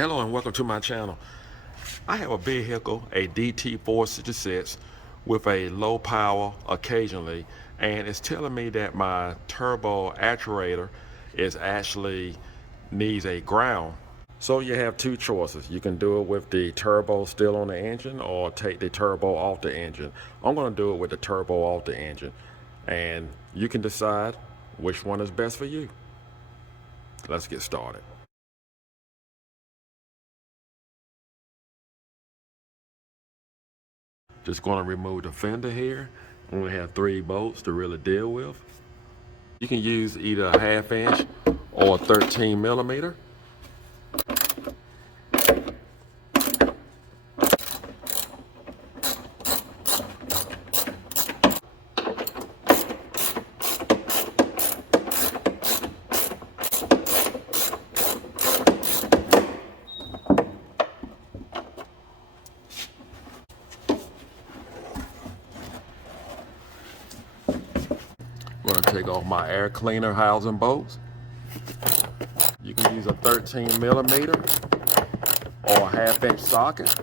Hello and welcome to my channel. I have a vehicle, a DT466 with a low power occasionally, and it's telling me that my turbo actuator is actually needs a ground. So you have two choices. You can do it with the turbo still on the engine or take the turbo off the engine. I'm going to do it with the turbo off the engine, and you can decide which one is best for you. Let's get started. Just going to remove the fender here. Only have 3 bolts to really deal with. You can use either a 1/2 inch or a 13 millimeter. I'm going to take off my air cleaner housing bolts. You can use a 13 millimeter or a 1/2 inch socket.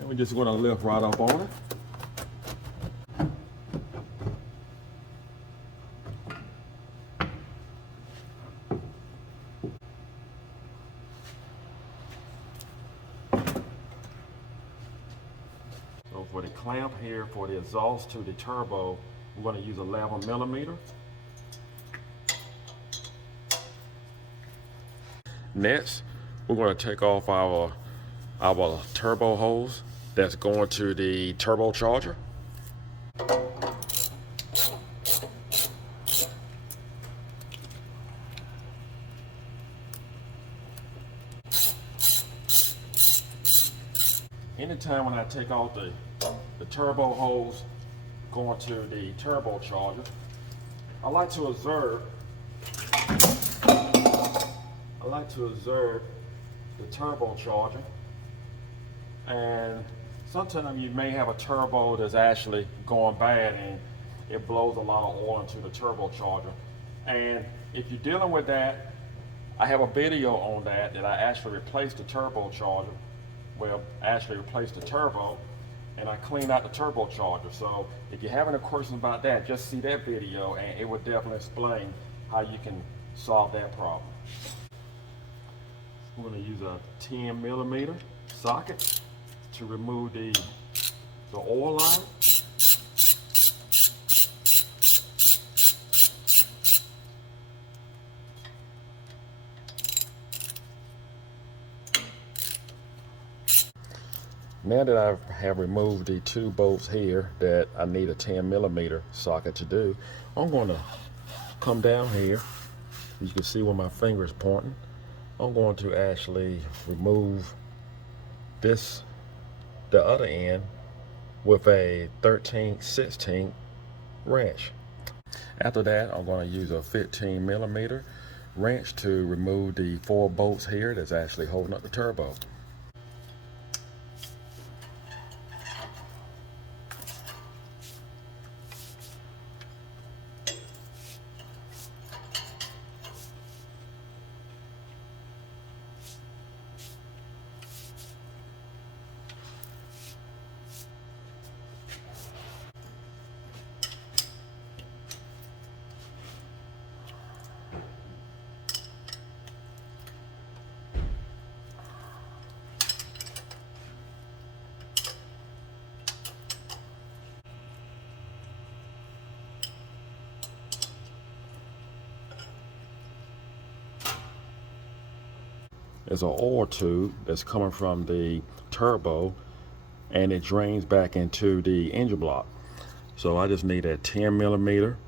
And we're just going to lift right up on it. So for the clamp here for the exhaust to the turbo, we're going to use 11 millimeter. Next, we're going to take off our turbo hose that's going to the turbocharger. Anytime when I take off the turbo hose going to the turbocharger, I like to observe the turbocharger, and sometimes you may have a turbo that's actually going bad and it blows a lot of oil into the turbocharger. And if you're dealing with that, I have a video on that I actually replaced the turbocharger. Well, actually replaced the turbo, and I cleaned out the turbocharger. So if you're having a question about that, just see that video and it will definitely explain how you can solve that problem. We're going to use a 10 millimeter socket to remove the oil line. Now that I have removed the 2 bolts here that I need a 10 millimeter socket to do, I'm going to come down here. You can see where my finger is pointing. I'm going to actually remove the other end with a 13/16 wrench. After that, I'm going to use a 15 millimeter wrench to remove the 4 bolts here that's actually holding up the turbo. There's an oil tube that's coming from the turbo, and it drains back into the engine block. So I just need a 10 millimeter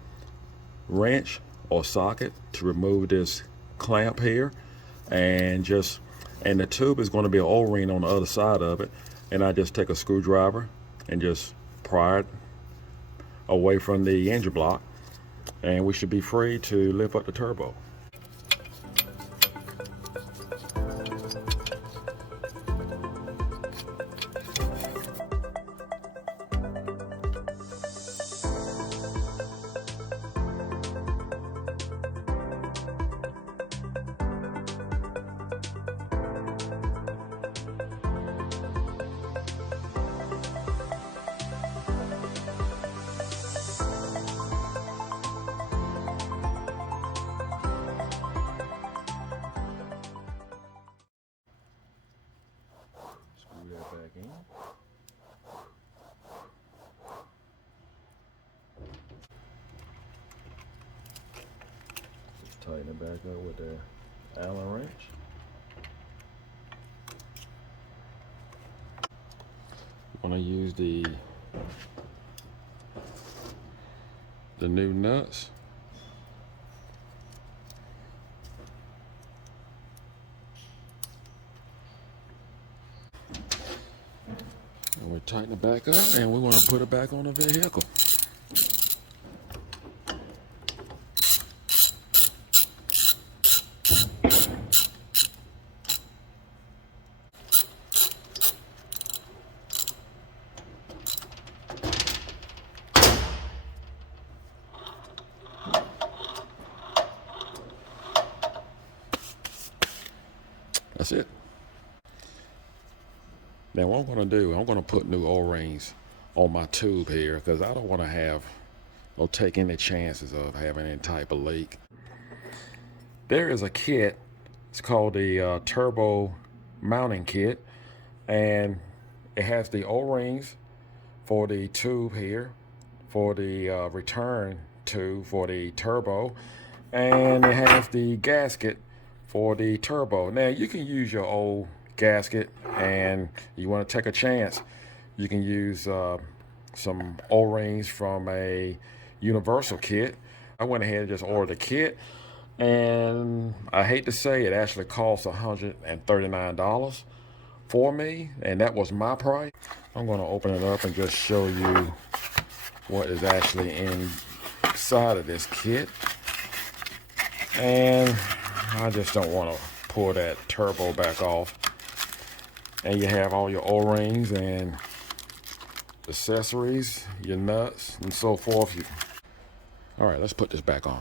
wrench or socket to remove this clamp here, and the tube is going to be an O-ring on the other side of it, and I just take a screwdriver and just pry it away from the engine block, and we should be free to lift up the turbo. it back up with the Allen wrench. I'm going to use the new nuts. And we tighten it back up, and we want to put it back on the vehicle. That's it. Now what I'm going to do, I'm going to put new O-rings on my tube here because I don't want to have or take any chances of having any type of leak. There is a kit, it's called the turbo mounting kit, and it has the O-rings for the tube here, for the return tube for the turbo, and it has the gasket for the turbo. Now you can use your old gasket, and you want to take a chance, you can use some O-rings from a universal kit. I went ahead and just ordered a kit, and I hate to say it actually cost $139 for me, and that was my price. I'm going to open it up and just show you what is actually inside of this kit. And I just don't want to pull that turbo back off. And you have all your O-rings and accessories, your nuts, and so forth. All right, let's put this back on.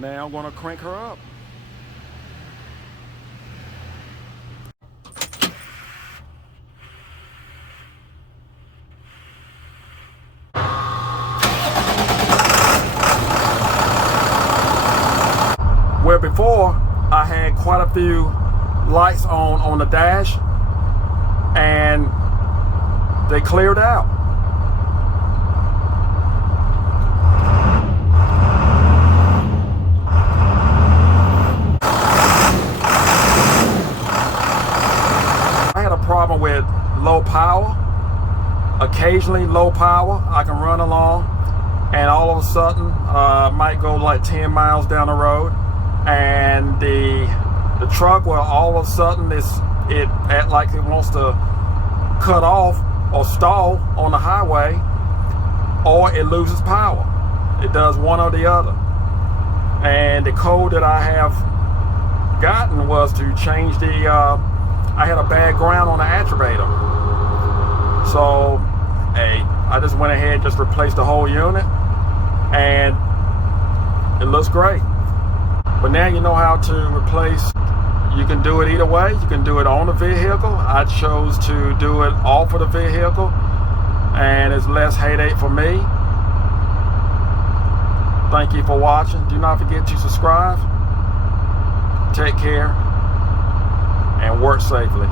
Now I'm gonna crank her up. Where before I had quite a few lights on the dash, and they cleared out. Problem with low power. Occasionally low power I can run along, and all of a sudden might go like 10 miles down the road, and the truck will all of a sudden it act like it wants to cut off, or stall on the highway, or it loses power. It does one or the other. And the code that I have gotten was to change the, I had a bad ground on the actuator. So, hey, I just went ahead and just replaced the whole unit, and it looks great. But now you know how to replace. You can do it either way. You can do it on the vehicle. I chose to do it off of the vehicle, and it's less headache for me. Thank you for watching. Do not forget to subscribe. Take care and work safely.